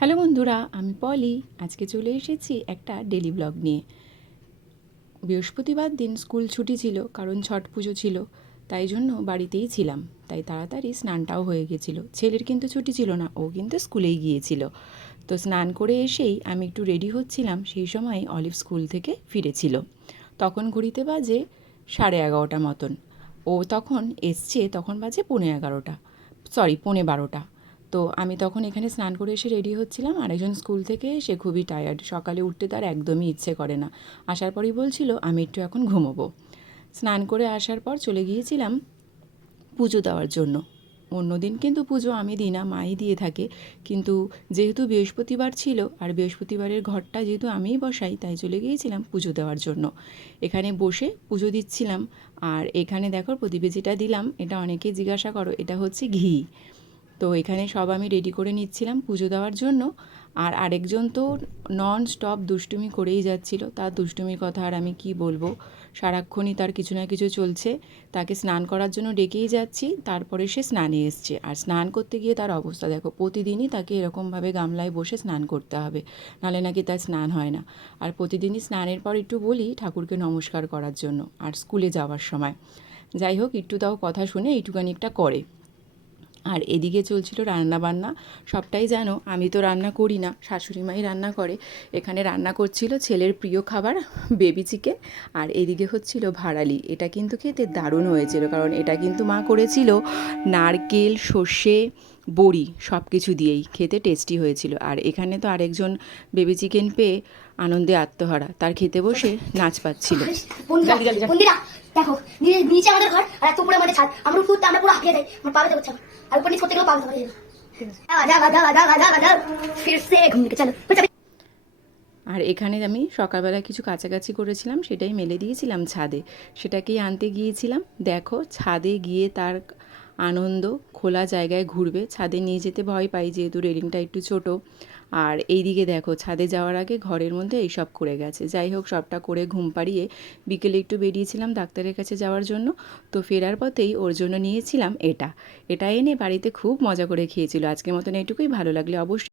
Hello বন্ধুরা, আমি পলি। আজকে চলে এসেছি একটা ডেলি ব্লগ নিয়ে। বৃহস্পতিবার দিন স্কুল ছুটি ছিল, কারণ ছট পুজো ছিল, তাই জন্য বাড়িতেই ছিলাম। তাই তাড়াতাড়ি স্নানটাও হয়ে গেছিলো। ছেলের কিন্তু ছুটি ছিল না, ও কিন্তু স্কুলেই গিয়েছিল। তো স্নান করে এসেই আমি একটু রেডি হচ্ছিলাম, সেই সময় অলিভ স্কুল থেকে ফিরেছিল। তখন ঘড়িতে বাজে 11:30 মতন। ও তখন এসছে, তখন বাজে 11:45, সরি 11:45। তো আমি তখন এখানে স্নান করে এসে রেডি হচ্ছিলাম। আরেকজন স্কুল থেকে এসে খুবই টায়ার্ড, সকালে উঠতে তার একদমই ইচ্ছে করে না। আসার পরই বলছিল আমি একটু এখন ঘুমোবো। স্নান করে আসার পর চলে গিয়েছিলাম পুজো দেওয়ার জন্য। অন্যদিন কিন্তু পুজো আমি দিই না, মাই দিয়ে থাকে। কিন্তু যেহেতু বৃহস্পতিবার ছিল, আর বৃহস্পতিবারের ঘরটা যেহেতু আমিই বসাই, তাই চলে গিয়েছিলাম পুজো দেওয়ার জন্য। এখানে বসে পুজো দিচ্ছিলাম। আর এখানে দেখো প্রদীপে যেটা দিলাম, এটা অনেকেই জিজ্ঞাসা করো, এটা হচ্ছে ঘি। তো এখানে সব আমি রেডি করে নিচ্ছিলাম পুজো দেওয়ার জন্য। আর আরেকজন তো নন স্টপ দুষ্টুমি করেই যাচ্ছিল। তার দুষ্টুমির কথা আর আমি কি বলবো, সারাক্ষণই তার কিছু না কিছু চলছে। তাকে স্নান করার জন্য ডেকেই যাচ্ছি, তারপরে সে স্নানে এসছে। আর স্নান করতে গিয়ে তার অবস্থা দেখো, প্রতিদিনই তাকে এরকমভাবে গামলায় বসে স্নান করতে হবে, নাহলে নাকি তার স্নান হয় না। আর প্রতিদিনই স্নানের পর একটু বলি ঠাকুরকে নমস্কার করার জন্য, আর স্কুলে যাওয়ার সময়। যাই হোক, একটু তাও কথা শুনে এইটুকানিকটা করে। আর এদিকে চলছিল রান্না বান্না। সবটাই জানো, আমি তো রান্না করি না, শাশুড়ি মাই রান্না করে। এখানে রান্না করছিল ছেলের প্রিয় খাবার বেবি চিকেন। আর এদিকে হচ্ছিল ভাড়ালি। এটা কিন্তু খেতে দারুণ হয়েছিল, কারণ এটা কিন্তু মা করেছিল নারকেল, সর্ষে, বড়ি সব কিছু দিয়েই। খেতে টেস্টি হয়েছিল। আর এখানে তো আরেকজন বেবি চিকেন পেয়ে আনন্দে আত্মহারা, তার খেতে বসে নাচ পাচ্ছিল। দেখো, নিচে আমাদের ঘর আর এত উপরে আমাদের ছাদ। আমরা উপর আমরা পুরো হাঁপিয়ে যাই, আমার পা ব্যথা করছে। আর উপর নিচ করতে গেলেও পা ব্যথা করে। ফিরছে ঘুম থেকে চলো। আর এখানে আমি সকালবেলা কিছু কাছাকাছি করেছিলাম, সেটাই মেলে দিয়েছিলাম ছাদে। সেটাকেই আনতে গিয়েছিলাম। দেখো, ছাদে গিয়ে তার আনন্দ। খোলা জায়গায় ঘুরবে, ছাদে নিয়ে যেতে ভয় পাই যেহেতু রেলিংটা একটু ছোট। আর এই দিকে দেখো, ছাদে যাওয়ার আগে ঘরের মধ্যে এইসব করে গেছে। যাই হোক, সবটা করে ঘুম পাড়িয়ে বিকেলে একটু বেরিয়েছিলাম ডাক্তারের কাছে যাওয়ার জন্য। তো ফেরার পথেই ওর জন্য নিয়েছিলাম এটা। এটা এনে বাড়িতে খুব মজা করে খেয়েছিল। আজকের মতন এইটুকুই। ভালো লাগলে অবশ্যই